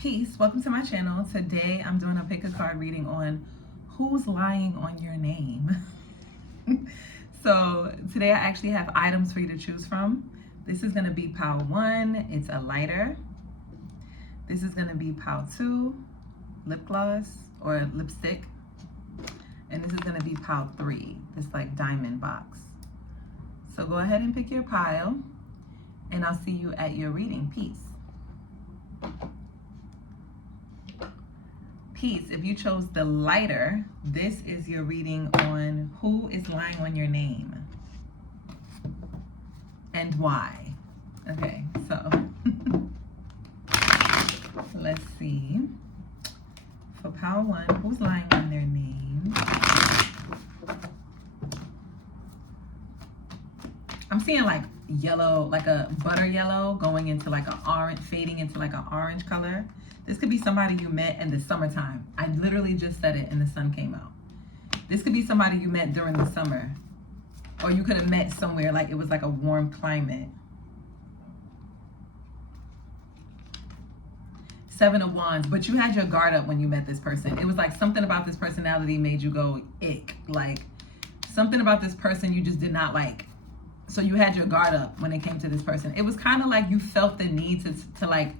Peace, welcome to my channel. Today I'm doing a pick a card reading on who's lying on your name. So today I actually have items for you to choose from. This is going to be pile 1, it's a lighter. This is going to be pile 2, lip gloss or lipstick. And this is going to be pile 3, this like diamond box. So go ahead and pick your pile and I'll see you at your reading. Peace. Peace. If you chose the lighter, this is your reading on who is lying on your name and why. Okay, so let's see. For pile 1, who's lying on their name? I'm seeing like yellow, like a butter yellow going into like an orange, fading into like an orange color. This could be somebody you met in the summertime. I literally just said it and the sun came out. This could be somebody you met during the summer. Or you could have met somewhere like it was like a warm climate. 7 of Wands, but you had your guard up when you met this person. It was like something about this personality made you go ick. Like something about this person you just did not like. So you had your guard up when it came to this person. It was kind of like you felt the need to like,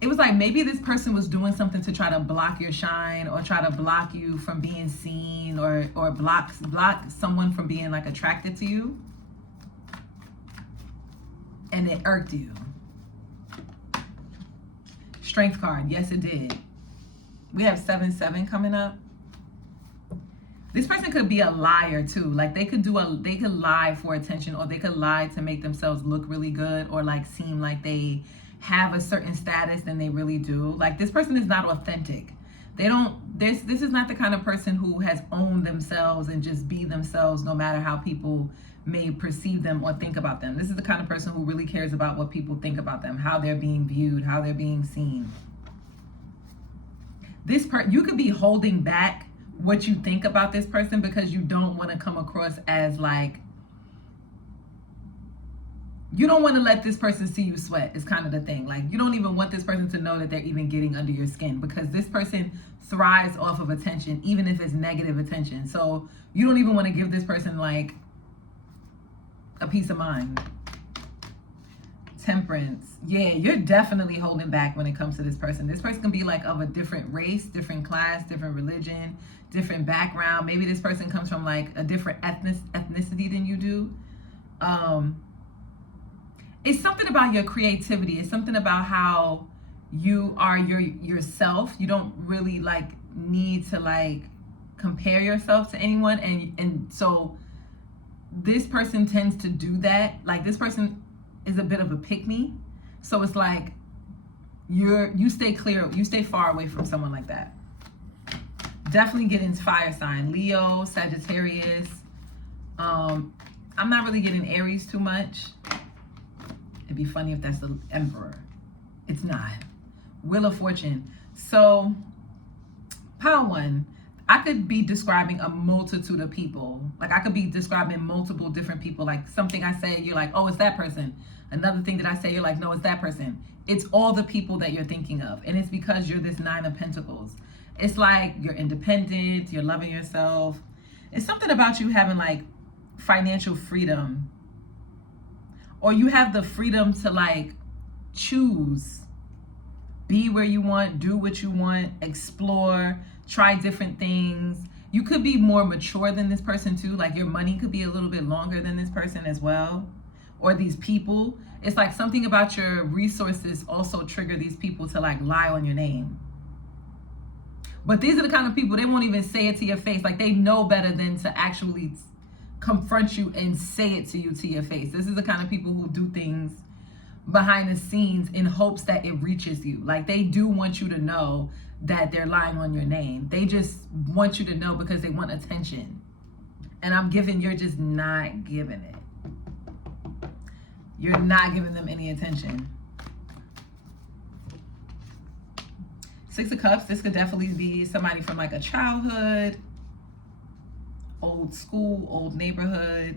it was like maybe this person was doing something to try to block your shine or try to block you from being seen or block someone from being like attracted to you. And it irked you. Strength card. Yes, it did. We have 7-7 coming up. This person could be a liar too. Like they could lie for attention, or they could lie to make themselves look really good or like seem like they have a certain status than they really do. Like this person is not authentic. This is not the kind of person who has owned themselves and just be themselves no matter how people may perceive them or think about them. This is the kind of person who really cares about what people think about them, how they're being viewed, how they're being seen. You could be holding back what you think about this person because you don't want to come across as like, you don't want to let this person see you sweat is kind of the thing. Like you don't even want this person to know that they're even getting under your skin because this person thrives off of attention, even if it's negative attention. So you don't even want to give this person like a peace of mind. Temperance. Yeah, you're definitely holding back when it comes to this person. This person can be like of a different race, different class, different religion, different background. Maybe this person comes from like a different ethnicity than you do. It's something about your creativity. It's something about how you are yourself. You don't really like need to like compare yourself to anyone. And so this person tends to do that. Like this person is a bit of a pick-me. So it's like you stay clear, you stay far away from someone like that. Definitely get into fire sign. Leo, Sagittarius. I'm not really getting Aries too much. It'd be funny if that's the Emperor. It's not. Wheel of Fortune. So, pile 1, I could be describing a multitude of people. Like I could be describing multiple different people. Like something I say, you're like, oh, it's that person. Another thing that I say, you're like, no, it's that person. It's all the people that you're thinking of. And it's because you're this 9 of Pentacles. It's like you're independent, you're loving yourself. It's something about you having like financial freedom. Or you have the freedom to like choose, be where you want, do what you want, explore, try different things. You could be more mature than this person too. Like your money could be a little bit longer than this person as well. Or these people. It's like something about your resources also trigger these people to like lie on your name. But these are the kind of people, they won't even say it to your face. Like they know better than to actually confront you and say it to you to your face. This is the kind of people who do things behind the scenes in hopes that it reaches you. Like they do want you to know that they're lying on your name. They just want you to know because they want attention. And you're just not giving it. You're not giving them any attention. 6 of Cups, this could definitely be somebody from like a childhood, old school, old neighborhood.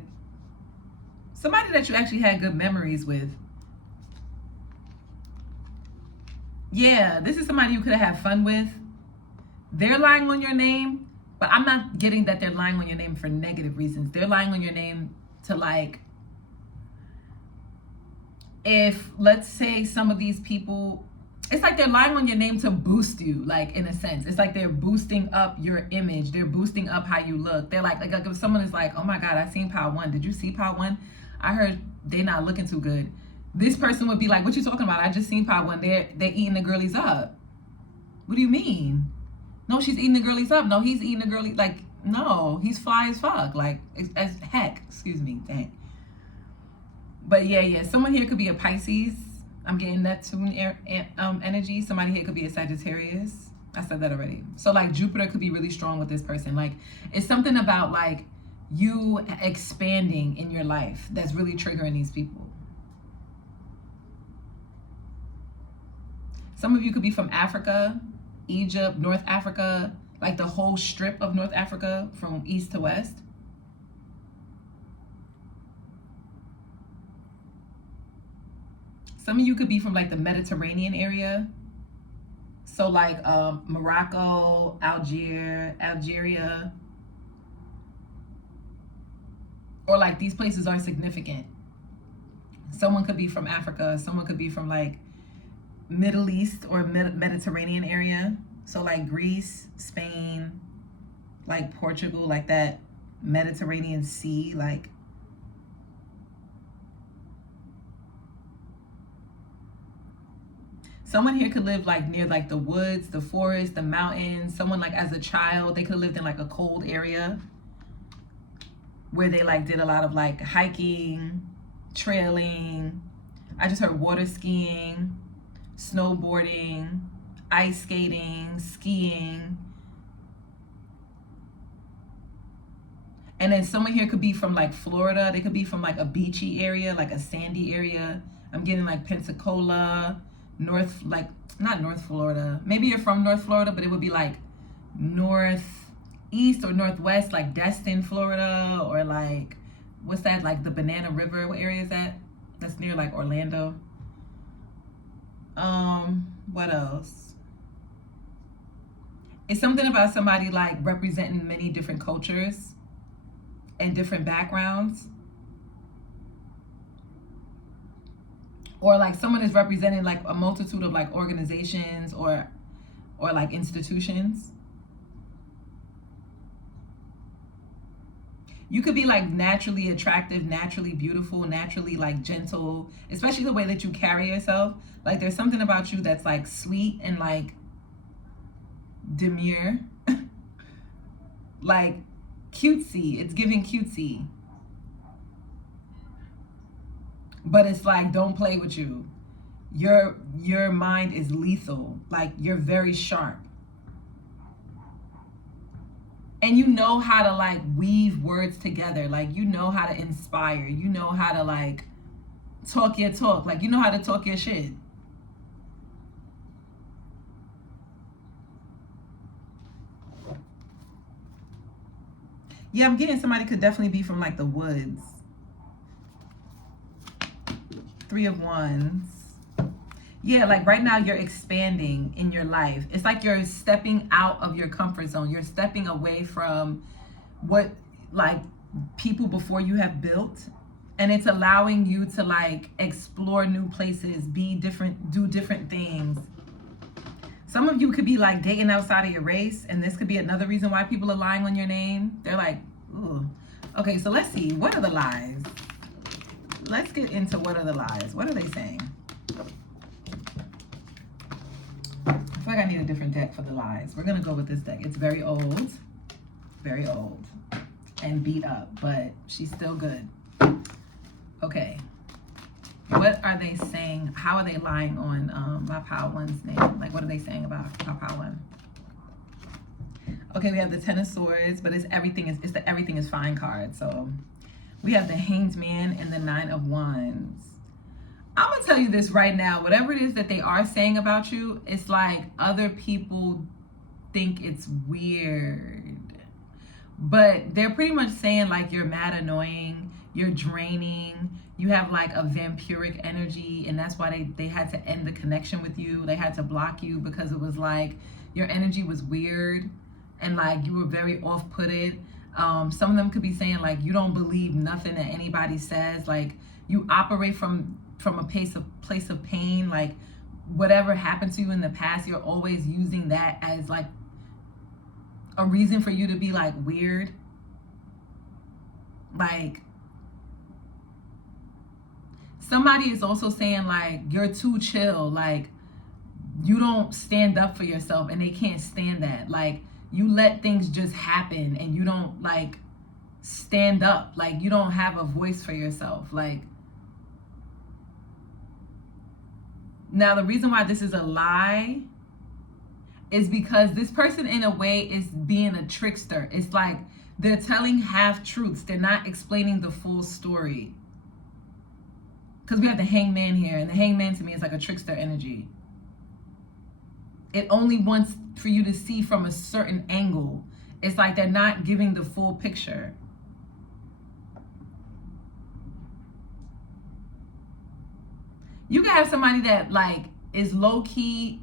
Somebody that you actually had good memories with. Yeah, this is somebody you could have had fun with. They're lying on your name, but I'm not getting that they're lying on your name for negative reasons. They're lying on your name to like, if let's say some of these people, it's like they're lying on your name to boost you, like in a sense. It's like they're boosting up your image. They're boosting up how you look. They're like if someone is like, oh my God, I seen Power One. Did you see Power One? I heard they not looking too good. This person would be like, what you talking about? I just seen Power One. They're eating the girlies up. What do you mean? No, she's eating the girlies up. No, he's eating the girlie. Like, no, he's fly as fuck. Like, as heck. Excuse me. Dang. But yeah. Someone here could be a Pisces. I'm getting Neptune energy. Somebody here could be a Sagittarius. I said that already. So like Jupiter could be really strong with this person. Like it's something about like you expanding in your life that's really triggering these people. Some of you could be from Africa, Egypt, North Africa, like the whole strip of North Africa from east to west. Some of you could be from like the Mediterranean area. So like Morocco, Algeria. Or like these places are significant. Someone could be from Africa. Someone could be from like Middle East or Mediterranean area. So like Greece, Spain, like Portugal, like that Mediterranean Sea, like. Someone here could live like near like the woods, the forest, the mountains. Someone like as a child, they could have lived in like a cold area where they like did a lot of like hiking, trailing. I just heard water skiing, snowboarding, ice skating, skiing. And then someone here could be from like Florida. They could be from like a beachy area, like a sandy area. I'm getting like Pensacola, not North Florida. Maybe you're from North Florida, but it would be like northeast or northwest, like Destin, Florida, or like, what's that, like the Banana River? What area is that? That's near like Orlando. What else? It's something about somebody like representing many different cultures and different backgrounds. Or like someone is representing like a multitude of like organizations or like institutions. You could be like naturally attractive, naturally beautiful, naturally like gentle, especially the way that you carry yourself. Like there's something about you that's like sweet and like demure. Like cutesy. It's giving cutesy. But it's like, don't play with you. Your mind is lethal. Like you're very sharp. And you know how to like weave words together. Like you know how to inspire. You know how to like talk your talk. Like you know how to talk your shit. Yeah, I'm getting somebody could definitely be from like the woods. 3 of Wands. Yeah, like right now you're expanding in your life. It's like you're stepping out of your comfort zone. You're stepping away from what like people before you have built. And it's allowing you to like explore new places, be different, do different things. Some of you could be like dating outside of your race. And this could be another reason why people are lying on your name. They're like, ooh. Okay, so let's see. What are the lies? Let's get into what are the lies. What are they saying? I feel like I need a different deck for the lies. We're going to go with this deck. It's very old, and beat up, but she's still good. Okay. What are they saying? How are they lying on my Power One's name? Like, what are they saying about my Power One? Okay, we have the Ten of Swords, but it's the everything is fine card. So we have the Hanged Man and the 9 of Wands. I'm going to tell you this right now. Whatever it is that they are saying about you, it's like other people think it's weird. But they're pretty much saying like you're mad annoying, you're draining, you have like a vampiric energy, and that's why they had to end the connection with you. They had to block you because it was like your energy was weird and like you were very off-putted. Some of them could be saying like you don't believe nothing that anybody says, like you operate from a place of pain, like whatever happened to you in the past, you're always using that as like a reason for you to be like weird. Like somebody is also saying like you're too chill, like you don't stand up for yourself, and they can't stand that. Like you let things just happen and you don't like stand up, like you don't have a voice for yourself. Like now the reason why this is a lie is because this person in a way is being a trickster. It's like they're telling half truths. They're not explaining the full story. Because we have the hangman here, and the hangman to me is like a trickster energy. It only wants for you to see from a certain angle. It's like they're not giving the full picture. You can have somebody that like is low-key,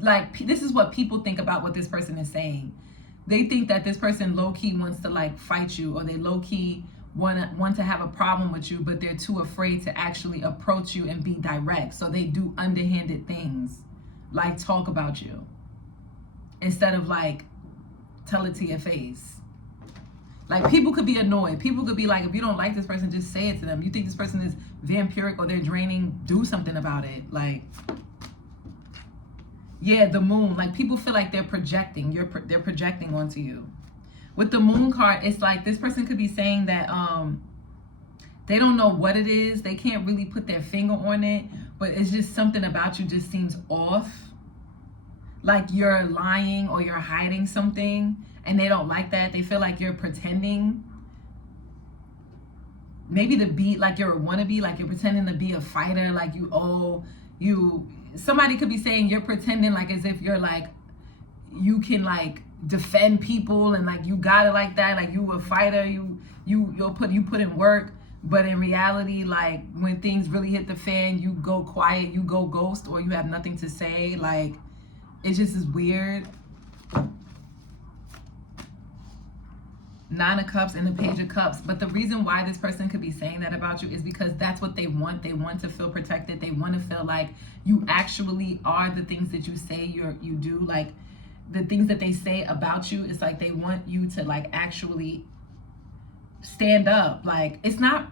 like this is what people think about what this person is saying. They think that this person low-key wants to like fight you, or they low-key want to have a problem with you, but they're too afraid to actually approach you and be direct. So they do underhanded things, like talk about you, instead of like tell it to your face. Like people could be annoyed. People could be like, if you don't like this person, just say it to them. You think this person is vampiric or they're draining, do something about it. Like, yeah, the moon. Like people feel like they're projecting. They're projecting onto you. With the moon card, it's like this person could be saying that they don't know what it is. They can't really put their finger on it, but it's just something about you just seems off. Like you're lying or you're hiding something, and they don't like that. They feel like you're pretending. Maybe to be like you're a wannabe, like you're pretending to be a fighter, like somebody could be saying you're pretending like as if you're like, you can like defend people and like you got it like that, like you a fighter, you put in work, but in reality, like when things really hit the fan, you go quiet, you go ghost, or you have nothing to say. Like it just is weird. Nine of Cups and the Page of Cups. But the reason why this person could be saying that about you is because that's what they want. They want to feel protected. They want to feel like you actually are the things that you say you do. Like the things that they say about you, it's like they want you to like actually stand up. Like it's not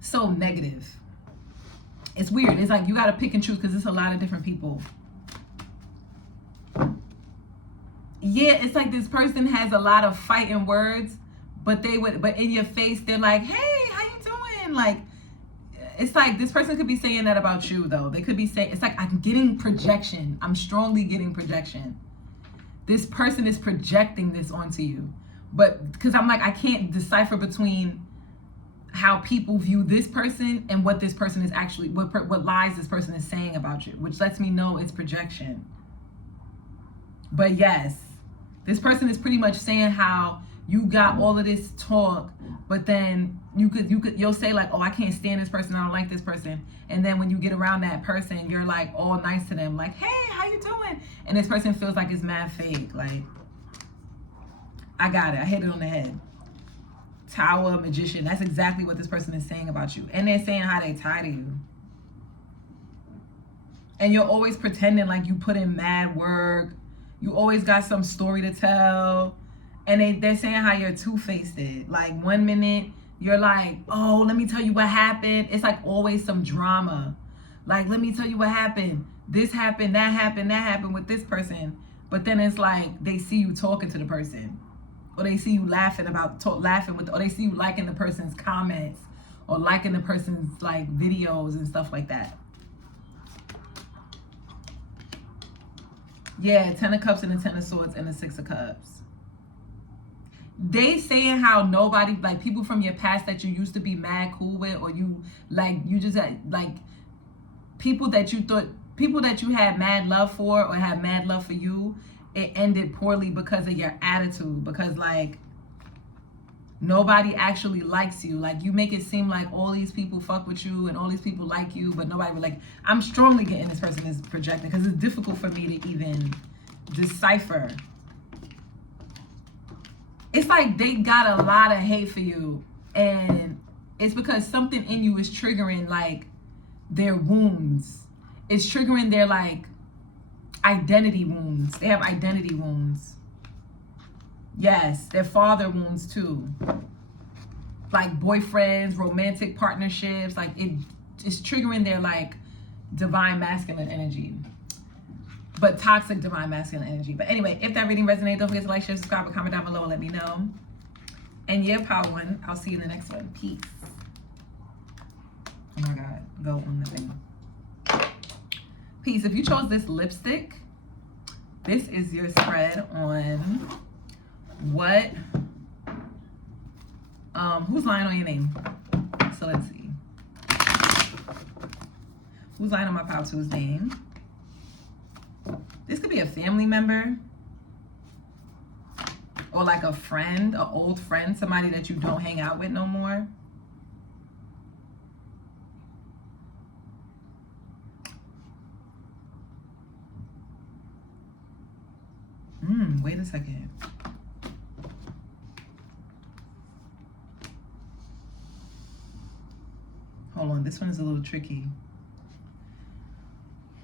so negative. It's weird. It's like you got to pick and choose because it's a lot of different people. Yeah, it's like this person has a lot of fighting words, but in your face, they're like, hey, how you doing? Like, it's like this person could be saying that about you, though. They could be saying, it's like, I'm getting projection. I'm strongly getting projection. This person is projecting this onto you. But because I'm like, I can't decipher between how people view this person and what this person is actually, what lies this person is saying about you, which lets me know it's projection. But yes, this person is pretty much saying how you got all of this talk, but then you'll say like, oh, I can't stand this person, I don't like this person. And then when you get around that person, you're like all nice to them, like, hey, how you doing? And this person feels like it's mad fake. Like, I got it. I hit it on the head. Tower, Magician. That's exactly what this person is saying about you. And they're saying how they tired of you. And you're always pretending like you put in mad work. You always got some story to tell. And they're saying how you're two-faced. Like 1 minute, you're like, oh, let me tell you what happened. It's like always some drama. Like, let me tell you what happened. This happened, that happened with this person. But then it's like they see you talking to the person. Or they see you laughing or they see you liking the person's comments. Or liking the person's like videos and stuff like that. Yeah, 10 of Cups and the 10 of Swords and the 6 of Cups. They saying how nobody, like people from your past that you used to be mad cool with, or you just like people that you had mad love for or had mad love for you, it ended poorly because of your attitude. Because like Nobody actually likes you. Like, you make it seem like all these people fuck with you and all these people like you, but nobody would like. I'm strongly getting this person is projecting because it's difficult for me to even decipher. It's like they got a lot of hate for you, and it's because something in you is triggering like their wounds. It's triggering their like identity wounds. They have identity wounds. Yes, their father wounds too. Like boyfriends, romantic partnerships, like it's triggering their like divine masculine energy. But toxic divine masculine energy. But anyway, if that reading resonates, don't forget to like, share, subscribe, and comment down below and let me know. And yeah, Power One, I'll see you in the next one. Peace. Oh my God, go on the thing. Peace. If you chose this lipstick, this is your spread on what, who's lying on your name? So let's see. Who's lying on my Power Two's name? This could be a family member or like a friend, an old friend, somebody that you don't hang out with no more. Wait a second. Hold on, this one is a little tricky.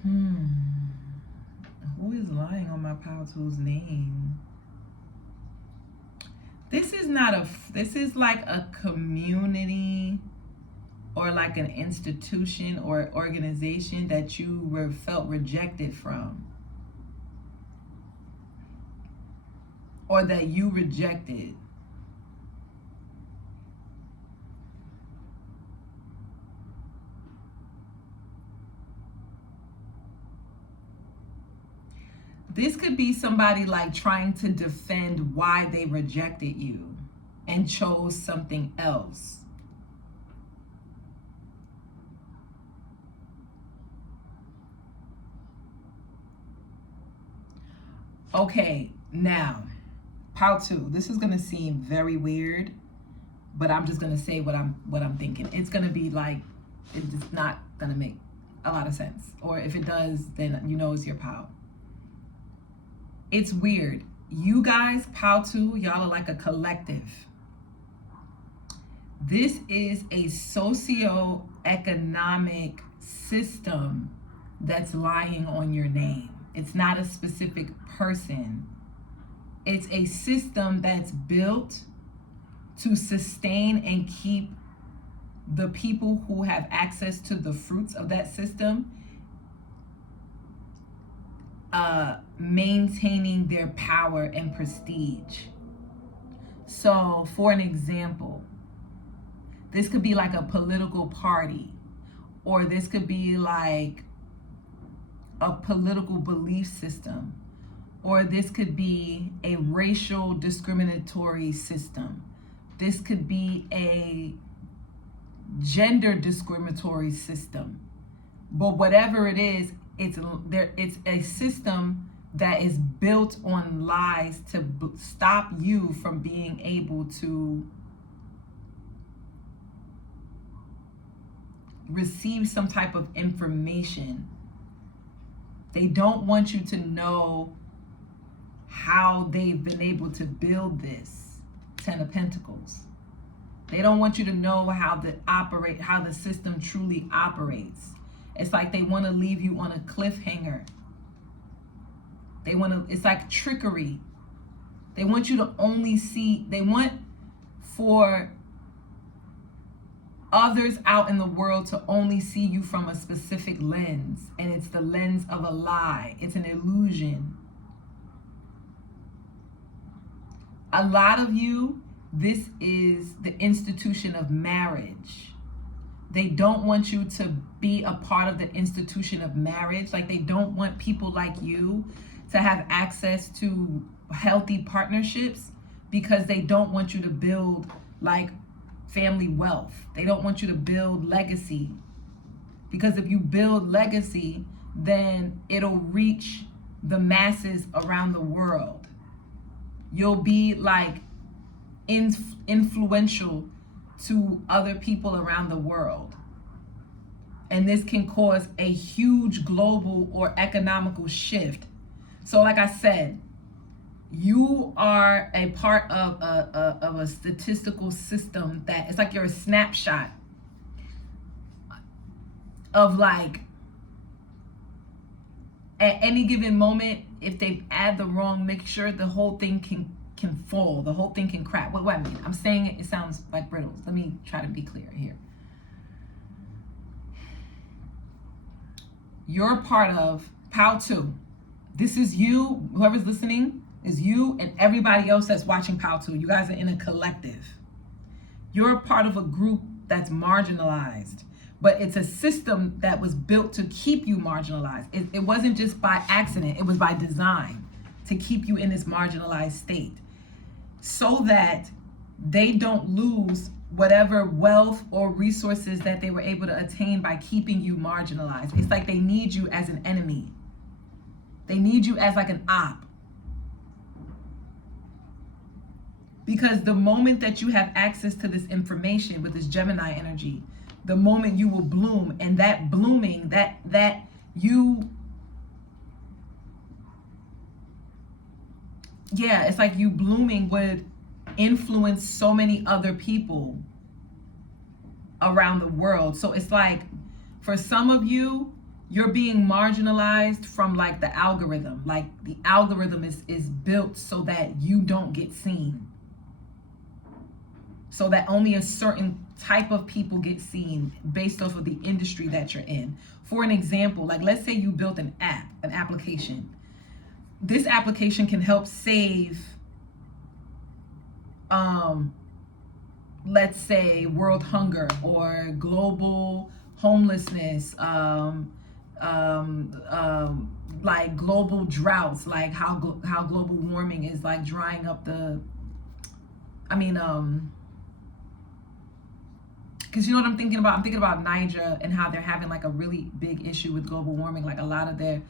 Who is lying on my Power Two's name? This is not a, this is like a community or like an institution or organization that you felt rejected from. Or that you rejected. This could be somebody like trying to defend why they rejected you and chose something else. Okay, now, Power Two. This is gonna seem very weird, but I'm just gonna say what I'm thinking. It's gonna be like, it's not gonna make a lot of sense. Or if it does, then you know it's your Power. It's weird. You guys, Power Two, y'all are like a collective. This is a socio-economic system that's lying on your name. It's not a specific person. It's a system that's built to sustain and keep the people who have access to the fruits of that system maintaining their power and prestige. So, for an example, this could be like a political party, or this could be like a political belief system, or this could be a racial discriminatory system. This could be a gender discriminatory system. But whatever it is, it's a system that is built on lies to stop you from being able to receive some type of information. They don't want you to know how they've been able to build this. Ten of Pentacles. They don't want you to know how the system truly operates. It's like they want to leave you on a cliffhanger. It's like trickery. They want you to only see, they want for others out in the world to only see you from a specific lens. And it's the lens of a lie. It's an illusion. A lot of you, this is the institution of marriage. They don't want you to be a part of the institution of marriage. Like, they don't want people like you to have access to healthy partnerships because they don't want you to build like family wealth. They don't want you to build legacy, because if you build legacy, then it'll reach the masses around the world. You'll be like influential to other people around the world. And this can cause a huge global or economical shift. So like I said, you are a part of a statistical system that it's like you're a snapshot of, like, at any given moment, if they add the wrong mixture, the whole thing can fall, the whole thing can crack. What I mean, I'm saying it sounds like riddles. Let me try to be clear here. You're part of POW 2. This is you, whoever's listening, is you and everybody else that's watching POW 2. You guys are in a collective. You're part of a group that's marginalized, but it's a system that was built to keep you marginalized. It wasn't just by accident, it was by design to keep you in this marginalized state so that they don't lose whatever wealth or resources that they were able to attain by keeping you marginalized. It's like they need you as an enemy. They need you as like an op. Because the moment that you have access to this information with this Gemini energy, the moment you will bloom, and that blooming, that you, yeah, it's like you blooming would influence so many other people around the world. So it's like, for some of you, you're being marginalized from like the algorithm. Like the algorithm is built so that you don't get seen. So that only a certain type of people get seen based off of the industry that you're in. For an example, like let's say you built an app, an application. This application can help save, let's say, world hunger or global homelessness, like global droughts, like how global warming is like drying up the, because you know what I'm thinking about? I'm thinking about Niger and how they're having like a really big issue with global warming. Like a lot of their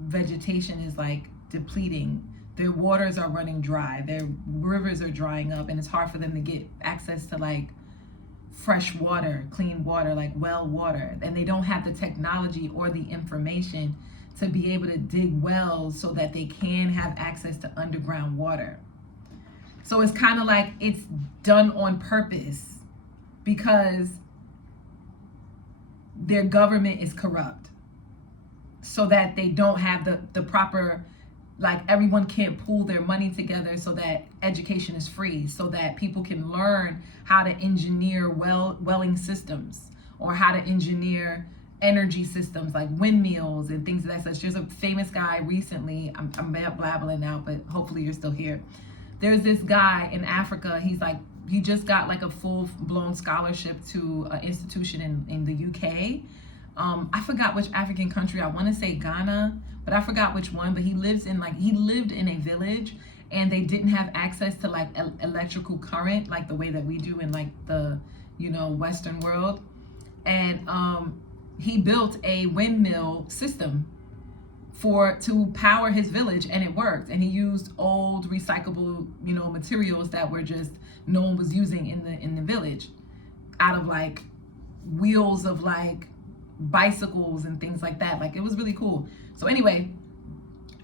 vegetation is like depleting. Their waters are running dry. Their rivers are drying up, and it's hard for them to get access to like fresh water, clean water, like well water. And they don't have the technology or the information to be able to dig wells so that they can have access to underground water. So it's kind of like it's done on purpose because their government is corrupt, so that they don't have the proper, like everyone can't pool their money together so that education is free, so that people can learn how to engineer welling systems or how to engineer energy systems like windmills and things of that such. There's a famous guy recently, I'm blabbling now, but hopefully you're still here. There's this guy in Africa, he just got like a full-blown scholarship to an institution in the UK. I forgot which African country, I want to say Ghana, but I forgot which one. But he lived in a village, and they didn't have access to like electrical current like the way that we do in like the, Western world. And he built a windmill system to power his village, and it worked. And he used old recyclable, materials that were just no one was using in the village, out of like wheels of like bicycles and things like that. Like it was really cool. So anyway,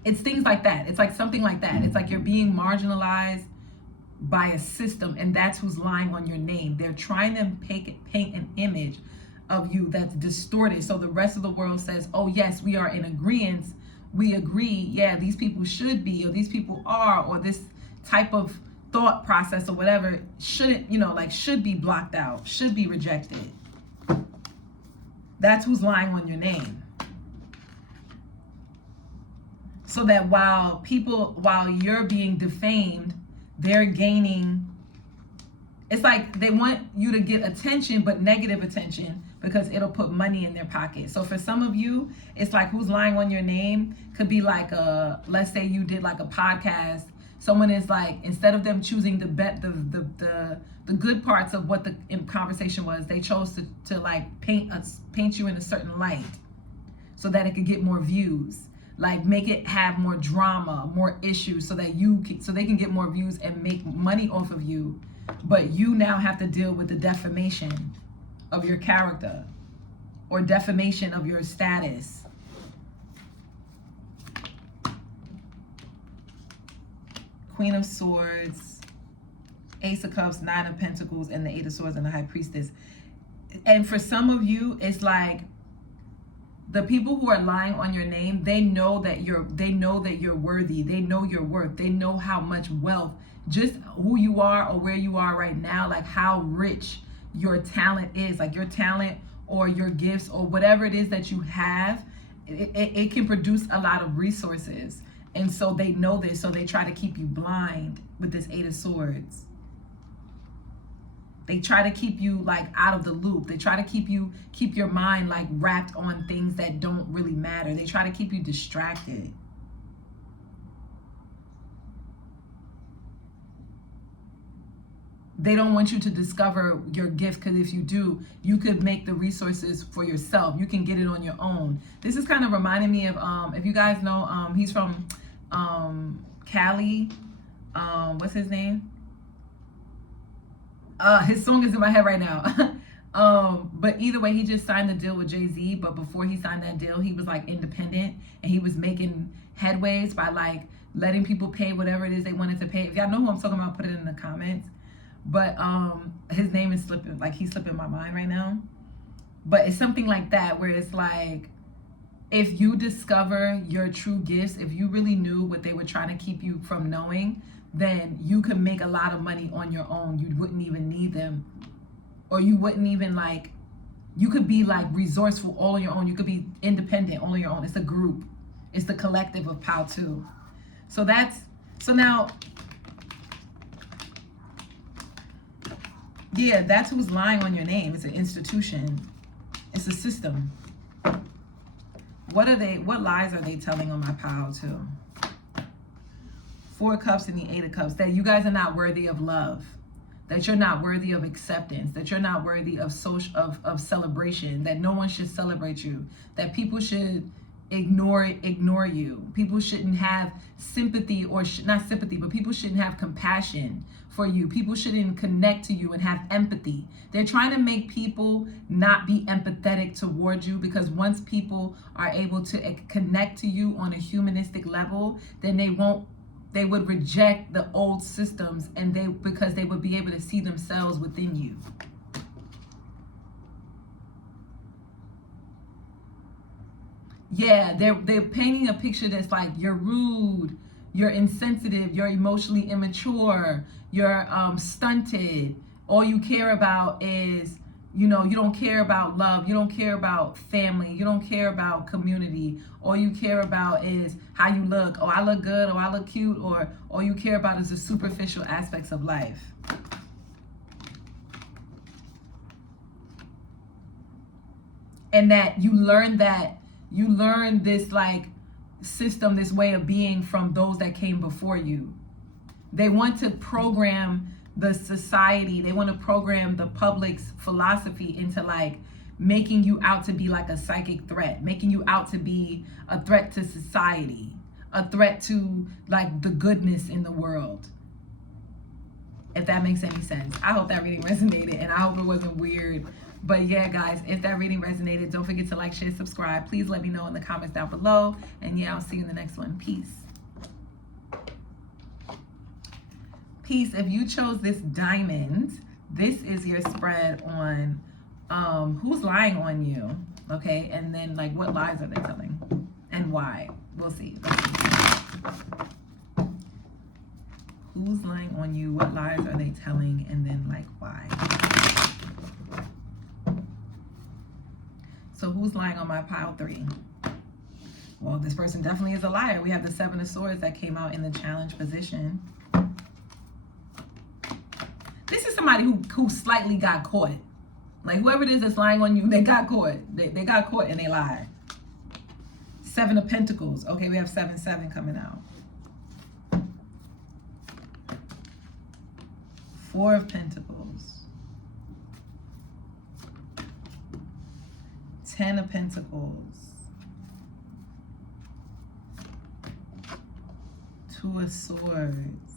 it's things like that. It's like something like that. It's like you're being marginalized by a system, and that's who's lying on your name. They're trying to paint an image of you that's distorted, so the rest of the world says, oh yes, we are in agreement, we agree, yeah, these people should be, or these people are, or this type of thought process or whatever shouldn't, should be blocked out, should be rejected. That's who's lying on your name. So that while you're being defamed, they're gaining, it's like they want you to get attention, but negative attention, because it'll put money in their pocket. So for some of you, it's like who's lying on your name could be like let's say you did like a podcast. Someone is like, instead of them choosing the good parts of what the conversation was, they chose to like paint you in a certain light so that it could get more views. like make it have more drama, more issues, so that so they can get more views and make money off of you. But you now have to deal with the defamation of your character or defamation of your status. Queen of Swords, Ace of Cups, Nine of Pentacles, and the Eight of Swords, and the High Priestess. And for some of you, it's like the people who are lying on your name, they know that you're worthy. They know your worth. They know how much wealth, just who you are or where you are right now, like how rich your talent is, like your talent or your gifts or whatever it is that you have, it can produce a lot of resources. And so they know this, so they try to keep you blind with this Eight of Swords. They try to keep you like out of the loop. They try to keep your mind like wrapped on things that don't really matter. They try to keep you distracted. They don't want you to discover your gift, because if you do, you could make the resources for yourself. You can get it on your own. This is kind of reminding me of, if you guys know, he's from Cali. What's his name? His song is in my head right now. But either way, he just signed the deal with Jay-Z. But before he signed that deal, he was like independent, and he was making headways by like letting people pay whatever it is they wanted to pay. If y'all know who I'm talking about, put it in the comments. But his name is slipping, like he's slipping my mind right now. But it's something like that, where it's like, if you discover your true gifts, if you really knew what they were trying to keep you from knowing, then you could make a lot of money on your own. You wouldn't even need them. Or you wouldn't even like, you could be like resourceful all on your own. You could be independent all on your own. It's a group. It's the collective of POW 2. So now, yeah, that's who's lying on your name. It's an institution. It's a system. What lies are they telling on my POW 2? Four of Cups and the Eight of Cups. That you guys are not worthy of love. That you're not worthy of acceptance. That you're not worthy of celebration. That no one should celebrate you. That people should ignore you. People shouldn't have sympathy, or not sympathy, but people shouldn't have compassion for you. People shouldn't connect to you and have empathy. They're trying to make people not be empathetic towards you, because once people are able to connect to you on a humanistic level, then they would reject the old systems, and because they would be able to see themselves within you. Yeah, they're painting a picture that's like, you're rude, you're insensitive, you're emotionally immature, you're stunted. All you care about is, you don't care about love, you don't care about family, you don't care about community. All you care about is how you look. Oh, I look good, or I look cute, or all you care about is the superficial aspects of life. And that you learn this like system, this way of being from those that came before you. They want to program the society, they want to program the public's philosophy into like making you out to be like a psychic threat, making you out to be a threat to society, a threat to like the goodness in the world. If that makes any sense. I hope that reading resonated, and I hope it wasn't weird. But yeah, guys, if that reading resonated, don't forget to like, share, subscribe. Please let me know in the comments down below. And yeah, I'll see you in the next one. Peace. Peace. If you chose this diamond, this is your spread on who's lying on you. Okay, and then like what lies are they telling and why? We'll see. Who's lying on you? What lies are they telling? And then like why? So who's lying on my pile 3? Well, this person definitely is a liar. We have the Seven of Swords that came out in the challenge position. This is somebody who slightly got caught. Like whoever it is that's lying on you, they got caught. They got caught and they lied. Seven of Pentacles. Okay, we have 7-7 coming out. 4 of Pentacles. 10 of Pentacles. Two of Swords.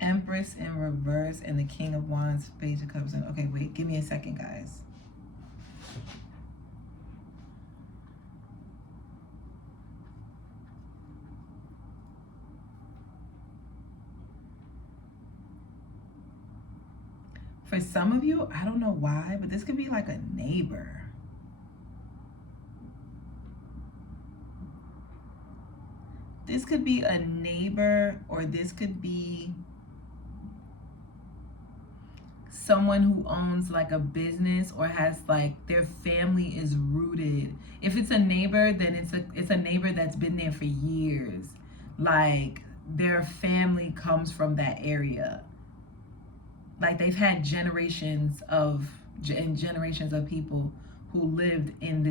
Empress in reverse and the King of Wands, Page of Cups. Okay, wait, give me a second, guys. For some of you, I don't know why, but this could be like a neighbor. This could be a neighbor, or this could be someone who owns like a business or has like their family is rooted. If it's a neighbor, then it's a neighbor that's been there for years. Like their family comes from that area. Like they've had generations of people who lived in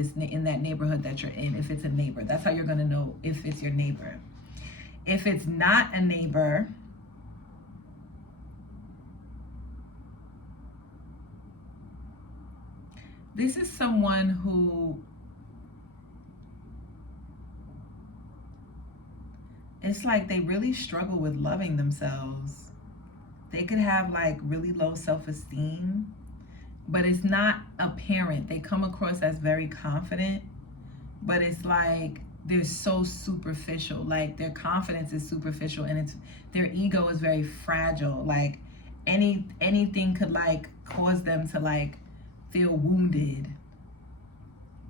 that neighborhood that you're in. If it's a neighbor, that's how you're gonna know if it's your neighbor. If it's not a neighbor, this is someone who it's like they really struggle with loving themselves. They could have like really low self-esteem, but it's not apparent. They come across as very confident, but it's like they're so superficial. Like their confidence is superficial, and their ego is very fragile. Like anything could like cause them to like feel wounded,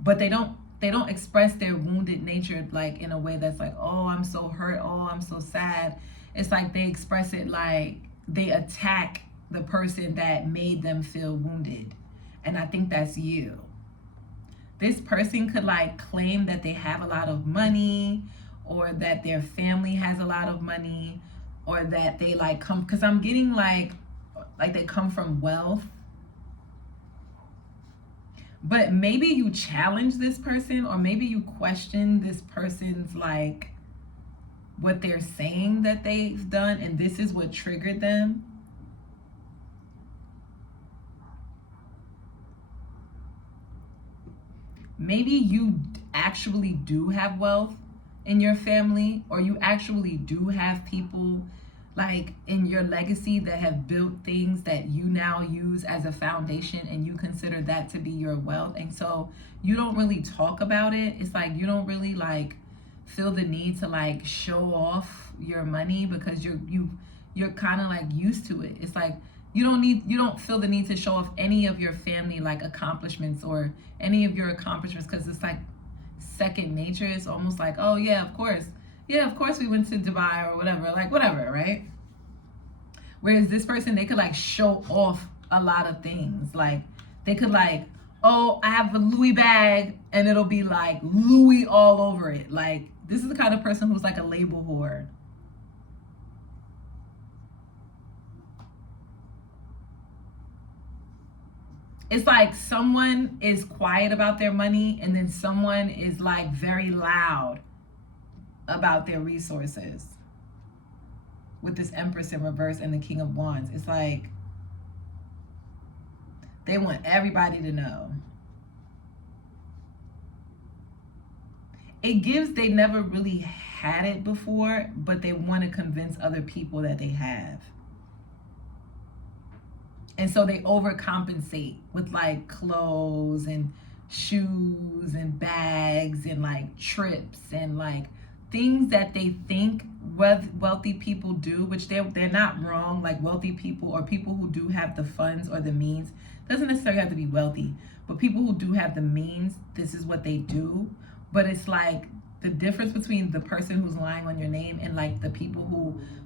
but they don't express their wounded nature like in a way that's like, oh, I'm so hurt, oh, I'm so sad. It's like they express it like they attack the person that made them feel wounded. And I think that's you. This person could like claim that they have a lot of money, or that their family has a lot of money, or that they like come, because I'm getting like they come from wealth. But maybe you challenge this person, or maybe you question this person's like what they're saying that they've done, and this is what triggered them. Maybe you actually do have wealth in your family, or you actually do have people like in your legacy that have built things that you now use as a foundation, and you consider that to be your wealth. And so you don't really talk about it. It's like you don't really like feel the need to like show off your money, because you're kind of like used to it. It's like you don't feel the need to show off any of your family like accomplishments or any of your accomplishments, because it's like second nature. It's almost like, oh yeah, of course we went to Dubai or whatever, like whatever, right? Whereas this person, they could like show off a lot of things. Like they could like, oh, I have a Louis bag, and it'll be like Louis all over it. Like this is the kind of person who's like a label whore. It's like someone is quiet about their money, and then someone is like very loud about their resources. With this Empress in reverse and the King of Wands, it's like they want everybody to know. It gives they never really had it before, but they want to convince other people that they have. And so they overcompensate with like clothes and shoes and bags and like trips and like things that they think wealthy people do, which they're not wrong. Like wealthy people, or people who do have the funds or the means, doesn't necessarily have to be wealthy, but people who do have the means, this is what they do. But it's like the difference between the person who's lying on your name and like the people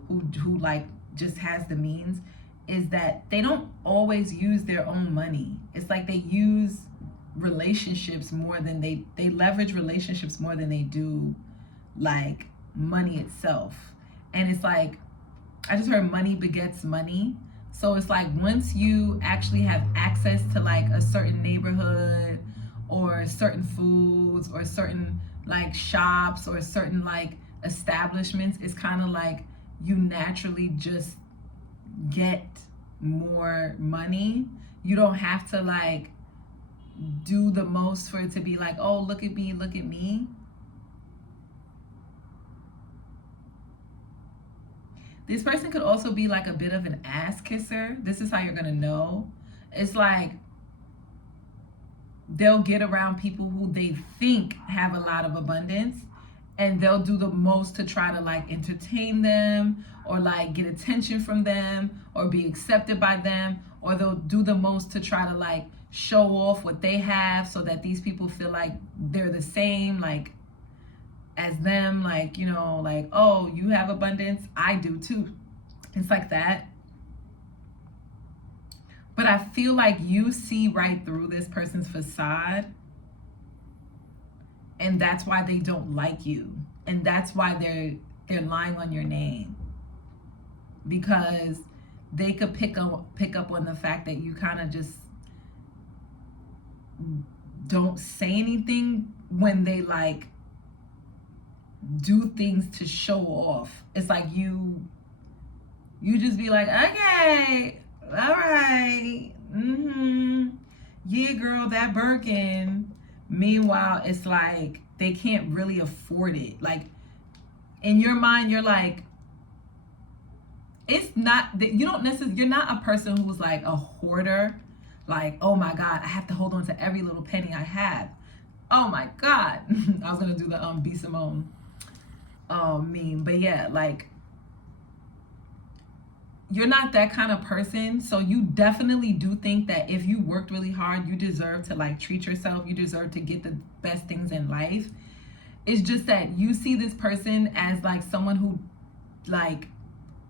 who like just has the means is that they don't always use their own money. It's like they use relationships more than they leverage relationships more than they do like money itself. And it's like, I just heard money begets money. So it's like once you actually have access to like a certain neighborhood or certain foods or certain like shops or certain like establishments, it's kind of like you naturally just get more money. You don't have to like do the most for it to be like, oh, look at me, look at me. This person could also be like a bit of an ass kisser. This is how you're gonna know. It's like they'll get around people who they think have a lot of abundance, and they'll do the most to try to like entertain them or like get attention from them or be accepted by them, or they'll do the most to try to like show off what they have so that these people feel like they're the same like as them, like, you know, like, oh, you have abundance, I do too. It's like that. But I feel like you see right through this person's facade, and that's why they don't like you, and that's why they're lying on your name, because they could pick up on the fact that you kind of just don't say anything when they like do things to show off. It's like you just be like, okay, all right, yeah, girl, that Birkin. Meanwhile, it's like they can't really afford it. Like in your mind, you're like, it's not that you don't necessarily, you're not a person who's like a hoarder. Like, oh my God, I have to hold on to every little penny I have. Oh my God. I was gonna do the B Simone meme, but yeah, like you're not that kind of person. So you definitely do think that if you worked really hard, you deserve to like treat yourself. You deserve to get the best things in life. It's just that you see this person as like someone who like,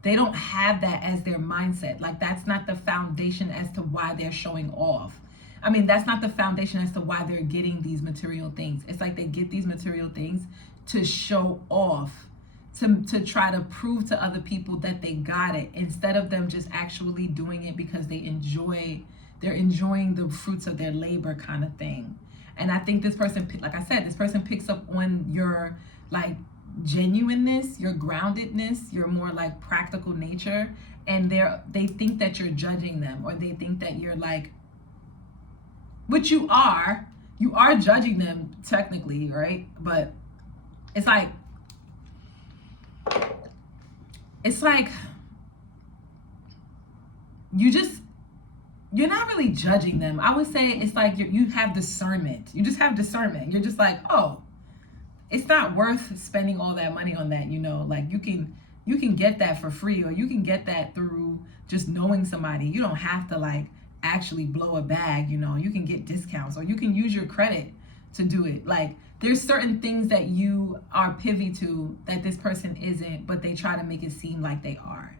they don't have that as their mindset. Like that's not the foundation as to why they're showing off. I mean, that's not the foundation as to why they're getting these material things. It's like they get these material things to show off, to try to prove to other people that they got it, instead of them just actually doing it because they're enjoying the fruits of their labor, kind of thing. And I think this person, like I said, this person picks up on your like genuineness, your groundedness, your more like practical nature, and they think that you're judging them, or they think that you're like, which you are judging them technically, right? But it's like you're not really judging them. I would say it's like you have discernment. You just have discernment. You're just like, oh, it's not worth spending all that money on that, you know, like you can get that for free, or you can get that through just knowing somebody. You don't have to like actually blow a bag, you know, you can get discounts, or you can use your credit to do it. Like there's certain things that you are privy to that this person isn't, but they try to make it seem like they are.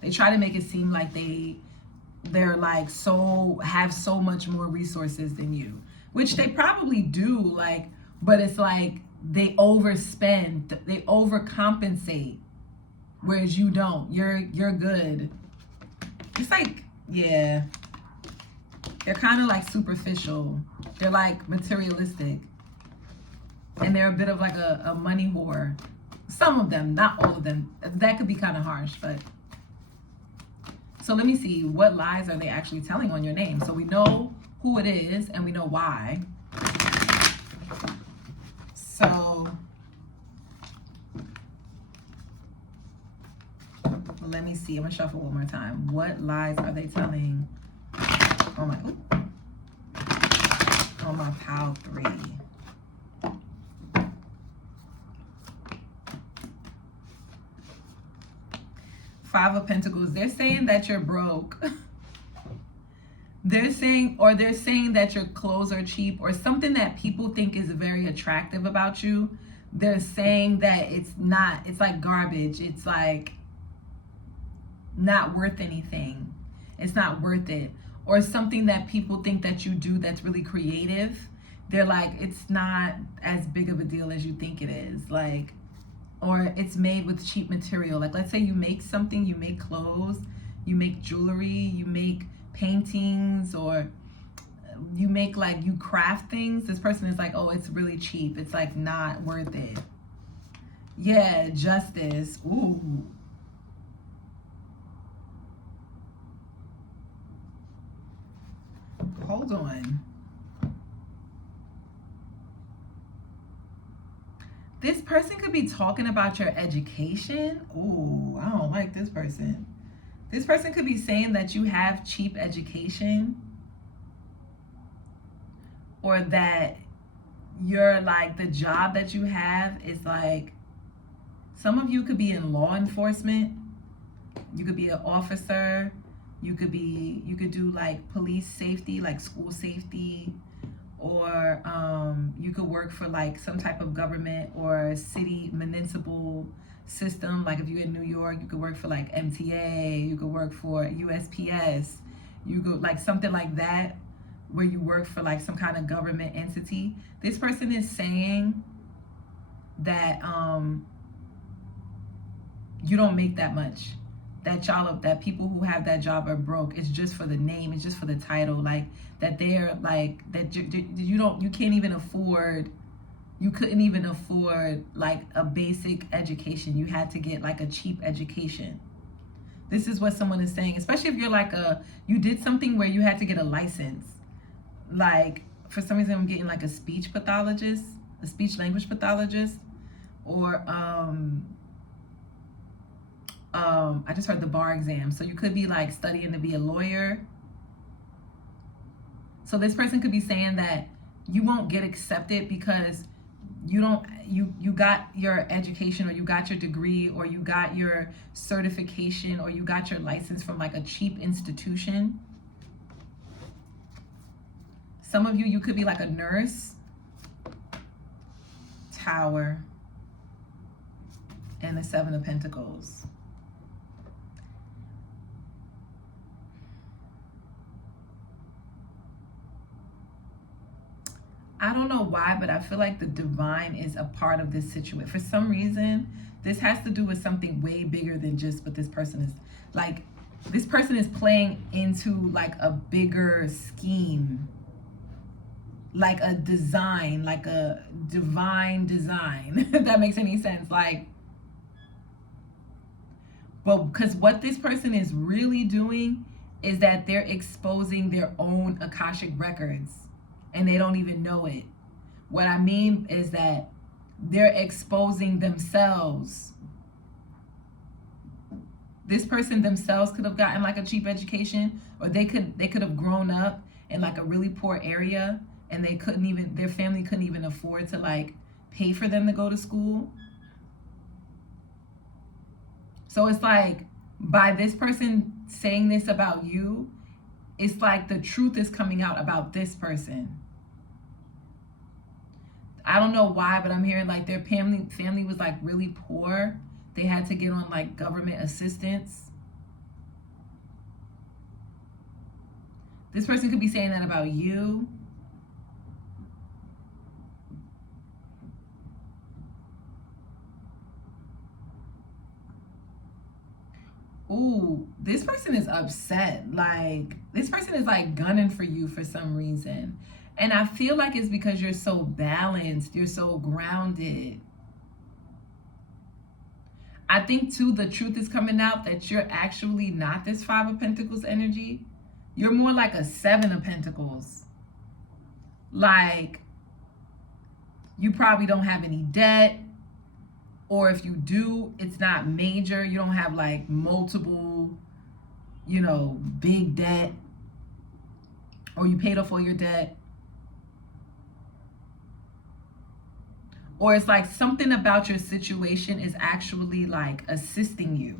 They try to make it seem like they're like have so much more resources than you, which they probably do, like, but it's like they overspend, they overcompensate, whereas you don't. You're good. It's like, yeah, they're kind of like superficial. They're like materialistic, and they're a bit of like a money whore. Some of them, not all of them. That could be kind of harsh, but so let me see, what lies are they actually telling on your name? So we know who it is and we know why. So let me see. I'm gonna shuffle one more time. What lies are they telling on my pile 3? Five of Pentacles. They're saying that you're broke. They're saying that your clothes are cheap, or something that people think is very attractive about you. They're saying that it's not. It's like garbage. It's like not worth anything. It's not worth it. Or something that people think that you do that's really creative. They're like, it's not as big of a deal as you think it is. Like, or it's made with cheap material. Like, let's say you make something, you make clothes, you make jewelry, you make paintings, or you make like, you craft things. This person is like, oh, it's really cheap. It's like not worth it. Yeah, justice. Ooh. Hold on. This person could be talking about your education. Ooh, I don't like this person. This person could be saying that you have cheap education, or that you're like, the job that you have is like, some of you could be in law enforcement. You could be an officer. You could do like police safety, like school safety, or you could work for like some type of government or city municipal system. Like if you're in New York, you could work for like MTA, you could work for USPS, you could like something like that, where you work for like some kind of government entity. This person is saying that you don't make that much, that people who have that job are broke. It's just for the name, it's just for the title, like that they're like that you can't even afford, you couldn't even afford like a basic education. You had to get like a cheap education. This is what someone is saying, especially if you're like you did something where you had to get a license. Like for some reason I'm getting like a speech pathologist, a speech language pathologist, or I just heard the bar exam. So you could be like studying to be a lawyer. So this person could be saying that you won't get accepted because you got your education, or you got your degree, or you got your certification, or you got your license from like a cheap institution. Some of you could be like a nurse. Tower and the Seven of Pentacles. I don't know why, but I feel like the divine is a part of this situation. For some reason, this has to do with something way bigger than just what this person is. Like, this person is playing into like a bigger scheme. Like a design, like a divine design, if that makes any sense. Like, but because what this person is really doing is that they're exposing their own Akashic records, and they don't even know it. What I mean is that they're exposing themselves. This person themselves could have gotten like a cheap education, or they could have grown up in like a really poor area, and their family couldn't even afford to like pay for them to go to school. So it's like, by this person saying this about you, it's like the truth is coming out about this person. I don't know why, but I'm hearing like their family was like really poor. They had to get on like government assistance. This person could be saying that about you. Ooh, this person is upset. Like, this person is like gunning for you for some reason. And I feel like it's because you're so balanced, you're so grounded. I think too, the truth is coming out that you're actually not this Five of Pentacles energy. You're more like a Seven of Pentacles. Like, you probably don't have any debt. Or if you do, it's not major. You don't have like multiple, big debt. Or you paid off all your debt. Or it's like something about your situation is actually like assisting you.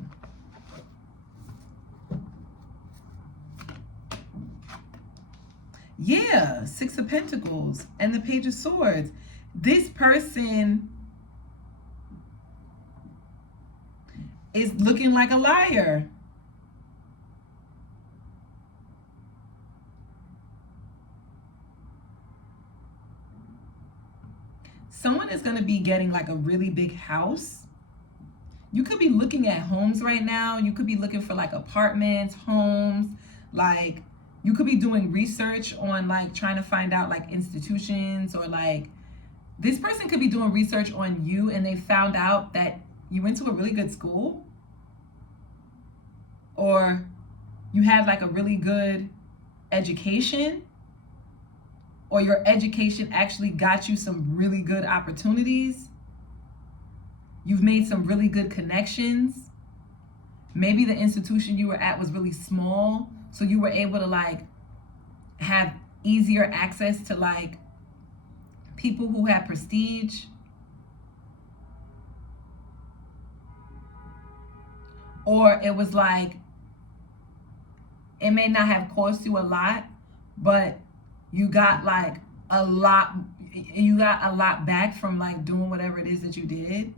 Yeah, Six of Pentacles and the Page of Swords. This person is looking like a liar. Someone is going to be getting like a really big house. You could be looking at homes right now. You could be looking for like apartments, homes. Like, you could be doing research on like trying to find out like institutions, or like this person could be doing research on you, and they found out that you went to a really good school, or you had like a really good education, or your education actually got you some really good opportunities. You've made some really good connections. Maybe the institution you were at was really small, so you were able to like have easier access to like people who had prestige. Or it was like, it may not have cost you a lot, but you got like a lot, you got a lot back from like doing whatever it is that you did.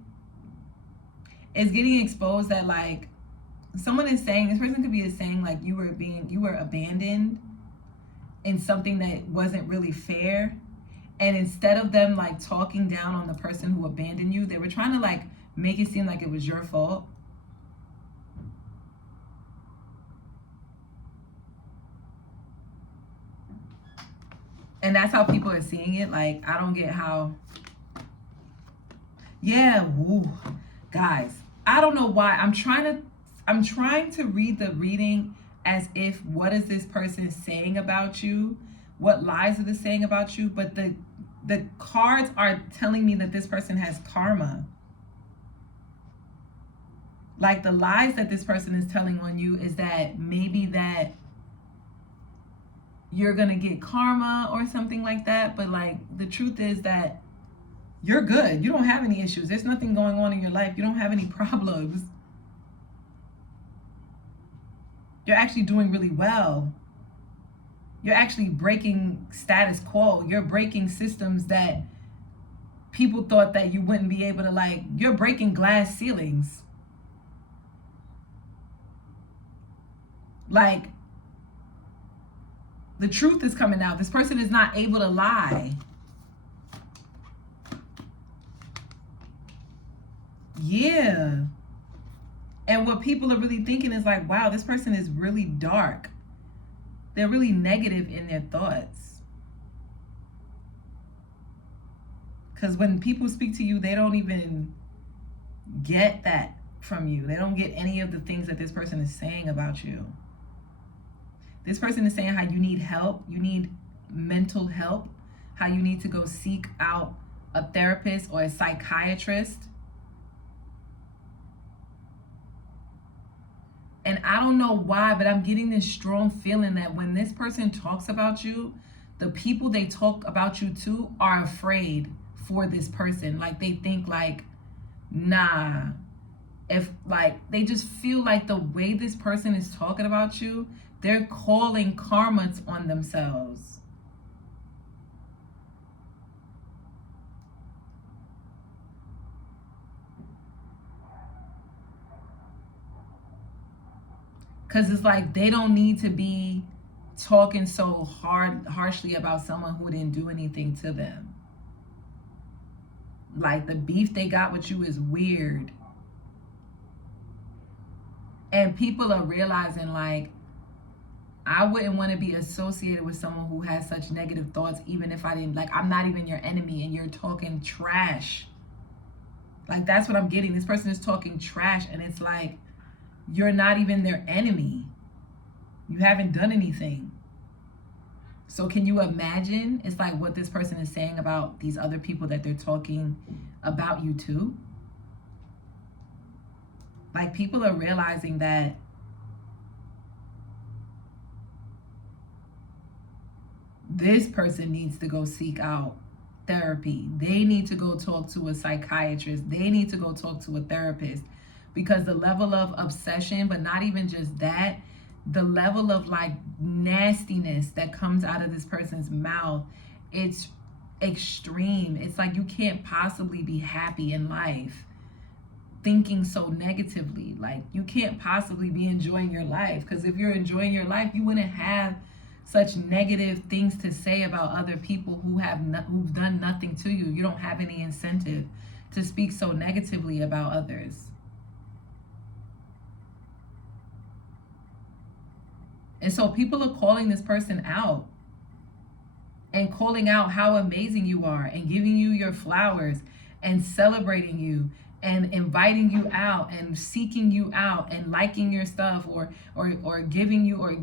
It's getting exposed that like someone is saying, this person could be saying like you were abandoned in something that wasn't really fair. And instead of them like talking down on the person who abandoned you, they were trying to like make it seem like it was your fault. And that's how people are seeing it. Like, I don't get how. Yeah, woo. Guys, I don't know why. I'm trying to read the reading as if, what is this person saying about you? What lies are they saying about you? But the cards are telling me that this person has karma. Like, the lies that this person is telling on you is that maybe that you're gonna get karma or something like that. But like, the truth is that you're good. You don't have any issues. There's nothing going on in your life. You don't have any problems. You're actually doing really well. You're actually breaking status quo. You're breaking systems that people thought that you wouldn't be able to, like, you're breaking glass ceilings. Like, the truth is coming out. This person is not able to lie. Yeah. And what people are really thinking is like, wow, this person is really dark. They're really negative in their thoughts. Because when people speak to you, they don't even get that from you. They don't get any of the things that this person is saying about you. This person is saying how you need help, you need mental help, how you need to go seek out a therapist or a psychiatrist. And I don't know why, but I'm getting this strong feeling that when this person talks about you, the people they talk about you to are afraid for this person. Like, they think like, nah, if like, they just feel like the way this person is talking about you, they're calling karma on themselves. Because it's like they don't need to be talking so harshly about someone who didn't do anything to them. Like, the beef they got with you is weird. And people are realizing, like, I wouldn't want to be associated with someone who has such negative thoughts, even if I didn't, like, I'm not even your enemy and you're talking trash. Like, that's what I'm getting. This person is talking trash, and it's like, you're not even their enemy. You haven't done anything. So can you imagine? It's like what this person is saying about these other people that they're talking about you to. Like, people are realizing that this person needs to go seek out therapy. They need to go talk to a psychiatrist. They need to go talk to a therapist, because the level of obsession, but not even just that, the level of like nastiness that comes out of this person's mouth, it's extreme. It's like you can't possibly be happy in life thinking so negatively. Like, you can't possibly be enjoying your life, because if you're enjoying your life, you wouldn't have such negative things to say about other people who've done nothing to you. You don't have any incentive to speak so negatively about others. And so people are calling this person out and calling out how amazing you are and giving you your flowers and celebrating you and inviting you out and seeking you out and liking your stuff, or giving you, or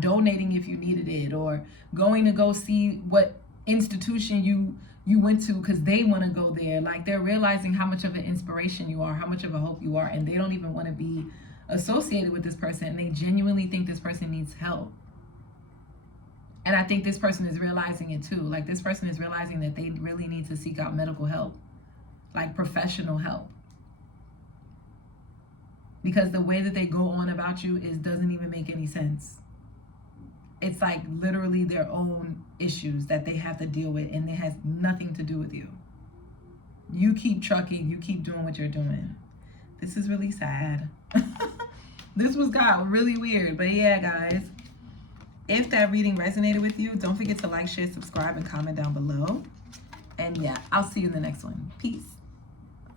donating if you needed it, or going to go see what institution you went to because they want to go there. Like, they're realizing how much of an inspiration you are, how much of a hope you are, and they don't even want to be associated with this person, and they genuinely think this person needs help. And I think this person is realizing it too. Like, this person is realizing that they really need to seek out medical help, like professional help. Because the way that they go on about you doesn't even make any sense. It's like literally their own issues that they have to deal with, and it has nothing to do with you. You keep trucking, you keep doing what you're doing. This is really sad. This got really weird. But yeah, guys, if that reading resonated with you, don't forget to like, share, subscribe, and comment down below. And yeah, I'll see you in the next one. Peace.